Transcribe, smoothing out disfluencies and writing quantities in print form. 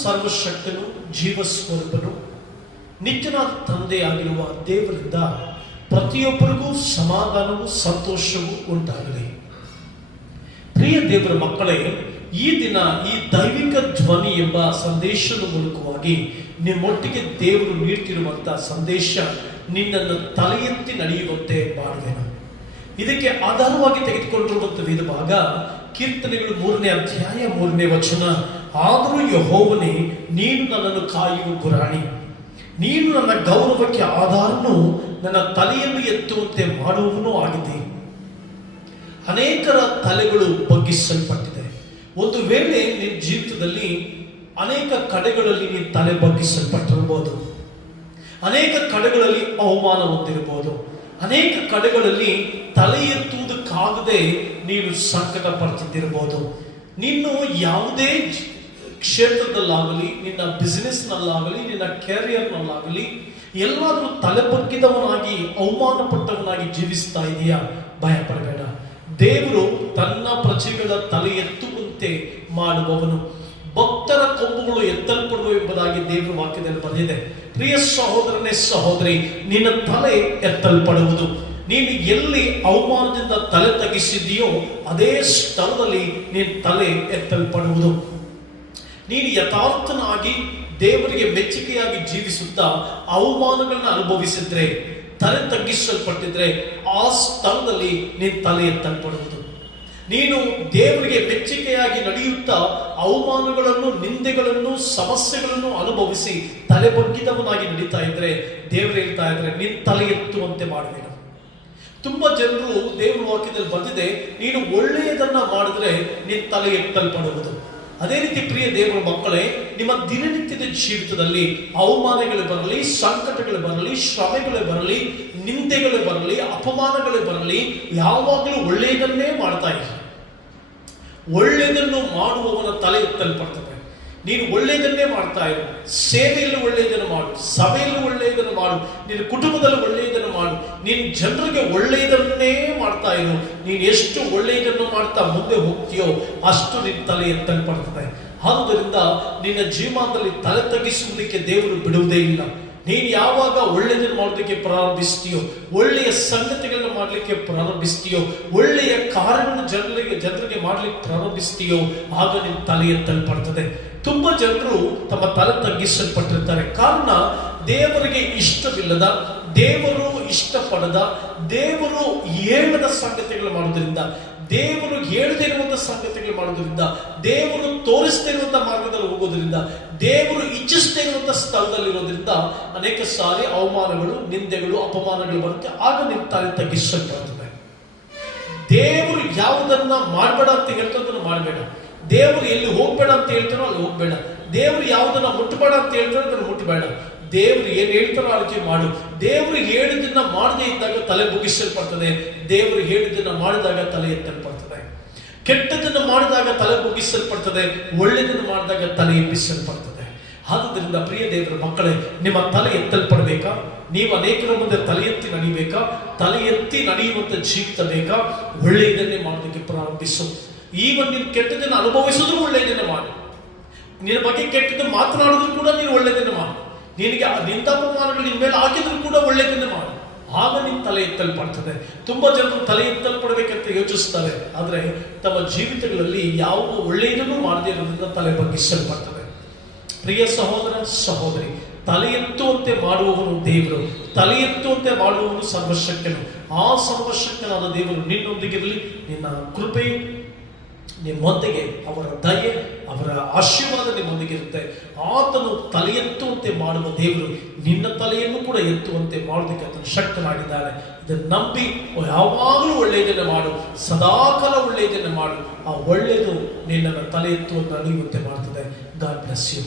ಸರ್ವಶಕ್ತನು, ಜೀವಸ್ವರೂಪನು, ನಿತ್ಯನಾದ ತಂದೆಯಾಗಿರುವ ದೇವರಿಂದ ಪ್ರತಿಯೊಬ್ಬರಿಗೂ ಸಮಾಧಾನವೂ ಸಂತೋಷವೂ ಉಂಟಾಗಲಿ. ಪ್ರಿಯ ದೇವರ ಮಕ್ಕಳೇ, ಈ ದಿನ ಈ ದೈವಿಕ ಧ್ವನಿ ಎಂಬ ಸಂದೇಶದ ಮೂಲಕವಾಗಿ ನಿಮ್ಮೊಟ್ಟಿಗೆ ದೇವರು ನೀಡ್ತಿರುವಂತಹ ಸಂದೇಶ ನಿನ್ನನ್ನು ತಲೆ ಎತ್ತಿ ನಡೆಯುವಂತೆ ಮಾಡುವೆನು. ಇದಕ್ಕೆ ಆಧಾರವಾಗಿ ತೆಗೆದುಕೊಂಡಿರುವಂತಹ ವೇದ ಭಾಗ ಕೀರ್ತನೆಗಳು 3ನೇ ಅಧ್ಯಾಯ 3ನೇ ವಚನ. ಆದರೂ ಯೆಹೋವನೇ, ನೀನು ನನ್ನನ್ನು ಕಾಯುವ ಗುರಾಣಿ, ನೀನು ನನ್ನ ಗೌರವಕ್ಕೆ ಆಧಾರನು, ನನ್ನ ತಲೆಯನ್ನು ಎತ್ತುವಂತೆ ಮಾಡುವವನೂ ಆಗಿದೆ. ಅನೇಕರ ತಲೆಗಳು ಬಗ್ಗಿಸಲ್ಪಟ್ಟಿದೆ. ಒಂದು ವೇಳೆ ನಿನ್ನ ಜೀವಿತದಲ್ಲಿ ಅನೇಕ ಕಡೆಗಳಲ್ಲಿ ನೀನು ತಲೆ ಬಗ್ಗಿಸಲ್ಪಟ್ಟಿರಬಹುದು, ಅನೇಕ ಕಡೆಗಳಲ್ಲಿ ಅವಮಾನ ಹೊಂದಿರಬಹುದು, ಅನೇಕ ಕಡೆಗಳಲ್ಲಿ ತಲೆ ಎತ್ತುವುದಕ್ಕಾಗದೆ ನೀನು ಸಂಕಟ ಪಡ್ತಿದ್ದಿರಬಹುದು. ನೀನು ಯಾವುದೇ ಕ್ಷೇತ್ರದಲ್ಲಾಗಲಿ, ನಿನ್ನ ಬಿಸಿನೆಸ್ನಲ್ಲಾಗಲಿ, ನಿನ್ನ ಕ್ಯಾರಿಯರ್ನಲ್ಲಾಗಲಿ ಎಲ್ಲಾದರೂ ತಲೆ ಬಗ್ಗಿದವನಾಗಿ ಅವಮಾನ ಪಟ್ಟವನಾಗಿ ಜೀವಿಸ್ತಾ ಇದೆಯಾ? ಭಯ ಪಡಬೇಡ. ದೇವರು ತನ್ನ ಪ್ರಜೆಗಳ ತಲೆ ಎತ್ತುವಂತೆ ಮಾಡುವವನು. ಭಕ್ತರ ಕೊಂಬುಗಳು ಎತ್ತಲ್ಪಡುವ ಎಂಬುದಾಗಿ ದೇವರ ವಾಕ್ಯದಲ್ಲಿ ಬರೆದಿದೆ. ಪ್ರಿಯ ಸಹೋದರನೇ, ಸಹೋದರಿ, ನಿನ್ನ ತಲೆ ಎತ್ತಲ್ಪಡುವುದು. ನೀನು ಎಲ್ಲಿ ಅವಮಾನದಿಂದ ತಲೆ ತಗ್ಗಿಸಿದೆಯೋ ಅದೇ ಸ್ಥಳದಲ್ಲಿ ನೀನು ತಲೆ ಎತ್ತಲ್ಪಡುವುದು. ನೀನು ಯಥಾರ್ಥನಾಗಿ ದೇವರಿಗೆ ಮೆಚ್ಚುಗೆಯಾಗಿ ಜೀವಿಸುತ್ತಾ ಅವಮಾನಗಳನ್ನ ಅನುಭವಿಸಿದ್ರೆ, ತಲೆ ತಗ್ಗಿಸಲ್ಪಟ್ಟಿದ್ರೆ, ಆ ಸ್ಥಳದಲ್ಲಿ ನೀನು ತಲೆ ಎತ್ತಲ್ಪಡುವುದು. ನೀನು ದೇವರಿಗೆ ಮೆಚ್ಚುಗೆಯಾಗಿ ನಡೆಯುತ್ತಾ ಅವಮಾನಗಳನ್ನು, ನಿಂದೆಗಳನ್ನು, ಸಮಸ್ಯೆಗಳನ್ನು ಅನುಭವಿಸಿ ತಲೆ ಬಗ್ಗಿದವನಾಗಿ ನಡೀತಾ ಇದ್ರೆ, ದೇವರು ಹೇಳ್ತಾ ಇದ್ರೆ ನೀನು ತಲೆ ಎತ್ತುವಂತೆ ಮಾಡುವೆನು. ತುಂಬಾ ಜನರು ದೇವರ ವಾಕ್ಯದಲ್ಲಿ ಬಂದಿದೆ, ನೀನು ಒಳ್ಳೆಯದನ್ನ ಮಾಡಿದ್ರೆ ನೀನು ತಲೆ ಎತ್ತಲ್ಪಡುವುದು. ಅದೇ ರೀತಿ ಪ್ರಿಯ ದೇವರ ಮಕ್ಕಳೇ, ನಿಮ್ಮ ದಿನನಿತ್ಯದ ಜೀವಿತದಲ್ಲಿ ಅವಮಾನಗಳು ಬರಲಿ, ಸಂಕಟಗಳು ಬರಲಿ, ಶ್ರಮೆಗಳು ಬರಲಿ, ನಿಂದೆಗಳು ಬರಲಿ, ಅಪಮಾನಗಳು ಬರಲಿ, ಯಾವಾಗಲೂ ಒಳ್ಳೆಯದನ್ನೇ ಮಾಡ್ತಾ ಇರಿ. ಒಳ್ಳೆಯದನ್ನು ಮಾಡುವವನ ತಲೆ ಎತ್ತಲ್ಪಡ್ತದೆ. ನೀನು ಒಳ್ಳೆಯದನ್ನೇ ಮಾಡ್ತಾ ಇರು. ಸೇವೆಯಲ್ಲಿ ಒಳ್ಳೆಯದನ್ನು ಮಾಡು, ಸಭೆಯಲ್ಲಿ ಒಳ್ಳೆಯದನ್ನು ಮಾಡು, ನಿನ್ನ ಕುಟುಂಬದಲ್ಲಿ ಒಳ್ಳೆಯದನ್ನು ಮಾಡು, ನೀನು ಜನರಿಗೆ ಒಳ್ಳೆಯದನ್ನೇ ಮಾಡ್ತಾ ಇರು. ನೀನು ಎಷ್ಟು ಒಳ್ಳೆಯದನ್ನು ಮಾಡ್ತಾ ಮುಂದೆ ಹೋಗ್ತೀಯೋ ಅಷ್ಟು ನಿನ್ನ ತಲೆ ಎತ್ತಲ್ಪಡ್ತದೆ. ಆದ್ದರಿಂದ ನಿನ್ನ ಜೀವನದಲ್ಲಿ ತಲೆ ತಗ್ಗಿಸುವುದಕ್ಕೆ ದೇವರು ಬಿಡುವುದೇ ಇಲ್ಲ. ನೀನು ಯಾವಾಗ ಒಳ್ಳೆಯದನ್ನು ಮಾಡೋದಕ್ಕೆ ಪ್ರಾರಂಭಿಸ್ತೀಯೋ, ಒಳ್ಳೆಯ ಸಂಗತಿಗಳನ್ನ ಮಾಡಲಿಕ್ಕೆ ಪ್ರಾರಂಭಿಸ್ತೀಯೋ, ಒಳ್ಳೆಯ ಕಾರ್ಯಗಳನ್ನು ಜನರಿಗೆ ಮಾಡಲಿಕ್ಕೆ ಪ್ರಾರಂಭಿಸ್ತೀಯೋ, ಆಗ ನಿನ್ನ ತಲೆ ಎತ್ತಲ್ಪಡ್ತದೆ. ತುಂಬಾ ಜನರು ತಮ್ಮ ತಲೆ ತಗ್ಗಿಸಲ್ಪಟ್ಟಿರ್ತಾರೆ. ಕಾರಣ ದೇವರಿಗೆ ಇಷ್ಟವಿಲ್ಲದ, ದೇವರು ಇಷ್ಟಪಡದ, ದೇವರು ಹೇಳದ ಸಂಗತಿಗಳು ಮಾಡೋದ್ರಿಂದ, ದೇವರು ಹೇಳದೇ ಇರುವಂತಹ ಸಂಗತಿಗಳು ಮಾಡೋದ್ರಿಂದ, ದೇವರು ತೋರಿಸದೇ ಇರುವಂತಹ ಮಾರ್ಗದಲ್ಲಿ ಹೋಗೋದ್ರಿಂದ, ದೇವರು ಇಚ್ಛಿಸದೇ ಇರುವಂತಹ ಸ್ಥಳದಲ್ಲಿರೋದ್ರಿಂದ ಅನೇಕ ಸಾರಿ ಅವಮಾನಗಳು, ನಿಂದೆಗಳು, ಅಪಮಾನಗಳು ಬರುತ್ತೆ. ಆಗ ನಿಮ್ಮ ತಲೆ ತಗ್ಗಿಸಲ್ಪಡ್ತದೆ. ದೇವರು ಯಾವುದನ್ನ ಮಾಡಬೇಡ ಅಂತ ಹೇಳ್ತಾರೋ ಮಾಡಬೇಡ. ದೇವರು ಎಲ್ಲಿ ಹೋಗ್ಬೇಡ ಅಂತ ಹೇಳ್ತಾರೋ ಅಲ್ಲಿ ಹೋಗ್ಬೇಡ. ದೇವರು ಯಾವುದನ್ನ ಮುಟ್ಟಬೇಡ ಅಂತ ಹೇಳ್ತಾರೋ ಅದನ್ನು ಮುಟ್ಟಬೇಡ. ದೇವರು ಏನ್ ಹೇಳ್ತಾರೋ ಆ ರೀತಿ ಮಾಡು. ದೇವರು ಹೇಳಿದ್ದನ್ನ ಮಾಡದೇ ಇದ್ದಾಗ ತಲೆ ಬುಗ್ಗಿಸಲ್ಪಡ್ತದೆ. ದೇವರು ಹೇಳಿದ್ದನ್ನ ಮಾಡಿದಾಗ ತಲೆ ಎತ್ತಲ್ಪಡ್ತದೆ. ಕೆಟ್ಟದನ್ನು ಮಾಡಿದಾಗ ತಲೆ ಬುಗ್ಗಿಸಲ್ಪಡ್ತದೆ. ಒಳ್ಳೆಯದನ್ನು ಮಾಡಿದಾಗ ತಲೆ ಎಬ್ಬಿಸಲ್ಪಡ್ತದೆ. ಆದುದರಿಂದ ಪ್ರಿಯ ದೇವರ ಮಕ್ಕಳೇ, ನಿಮ್ಮ ತಲೆ ಎತ್ತಲ್ಪಡಬೇಕಾ? ನೀವು ಅನೇಕರ ಮುಂದೆ ತಲೆ ಎತ್ತಿ ನಡಿಬೇಕಾ? ತಲೆ ಎತ್ತಿ ನಡೆಯುವಂತ ಜೀವಿತ ಬೇಕಾ? ಒಳ್ಳೆಯದನ್ನೇ ಮಾಡೋದಕ್ಕೆ ಪ್ರಾರಂಭಿಸು. ಈಗ ನೀನು ಕೆಟ್ಟದನ್ನು ಅನುಭವಿಸಿದ್ರು ಒಳ್ಳೆಯದನ್ನು ಮಾಡು. ನಿನ್ನ ಬಗ್ಗೆ ಕೆಟ್ಟದ್ದು ಮಾತನಾಡಿದ್ರು ಕೂಡ ನೀನು ಒಳ್ಳೆಯದನ್ನು ಮಾಡು. ನಿನಗೆ ನಿಂದಾಪಮಾನಗಳು ನಿನ್ನ ಮೇಲೆ ಹಾಕಿದ್ರು ಕೂಡ ಒಳ್ಳೆಯದನ್ನು ಮಾಡು. ಆಗ ನಿನ್ನ ತಲೆ ಎತ್ತಲ್ಪಡ್ತದೆ. ತುಂಬಾ ಜನರು ತಲೆ ಎತ್ತಲ್ಪಡಬೇಕಂತ ಯೋಚಿಸ್ತಾರೆ, ಆದ್ರೆ ತಮ್ಮ ಜೀವಿತಗಳಲ್ಲಿ ಯಾವ ಒಳ್ಳೆಯದನ್ನು ಮಾಡದೇ ಇರೋದ್ರಿಂದ ತಲೆ ಬಗ್ಗಿಸಲ್ಪಡ್ತದೆ. ಪ್ರಿಯ ಸಹೋದರ, ಸಹೋದರಿ, ತಲೆ ಎತ್ತುವಂತೆ ಮಾಡುವವನು ದೇವರು, ತಲೆ ಎತ್ತುವಂತೆ ಮಾಡುವವನು ಸರ್ವಶಕ್ತನು. ಆ ಸರ್ವಶಕ್ತನಾದ ದೇವರು ನಿನ್ನೊಂದಿಗಿರಲಿ. ನಿನ್ನ ಕೃಪೆ ನಿಮ್ಮೊಂದಿಗೆ, ಅವರ ದಯೆ, ಅವರ ಆಶೀರ್ವಾದ ನಿಮ್ಮೊಂದಿಗಿರುತ್ತೆ. ಆತನು ತಲೆ ಎತ್ತುವಂತೆ ಮಾಡುವ ದೇವರು ನಿನ್ನ ತಲೆಯನ್ನು ಕೂಡ ಎತ್ತುವಂತೆ ಮಾಡೋದಕ್ಕೆ ಆತನು ಶಕ್ತನಾಗಿದ್ದಾನೆ. ಇದನ್ನು ನಂಬಿ ಯಾವಾಗಲೂ ಒಳ್ಳೆಯದನ್ನು ಮಾಡು, ಸದಾಕಾಲ ಒಳ್ಳೆಯದನ್ನು ಮಾಡು. ಆ ಒಳ್ಳೆಯದು ನಿನ್ನನ್ನು ತಲೆ ಎತ್ತುವಂತೆ ನಡೆಯುವಂತೆ ಮಾಡ್ತದೆ. God bless you.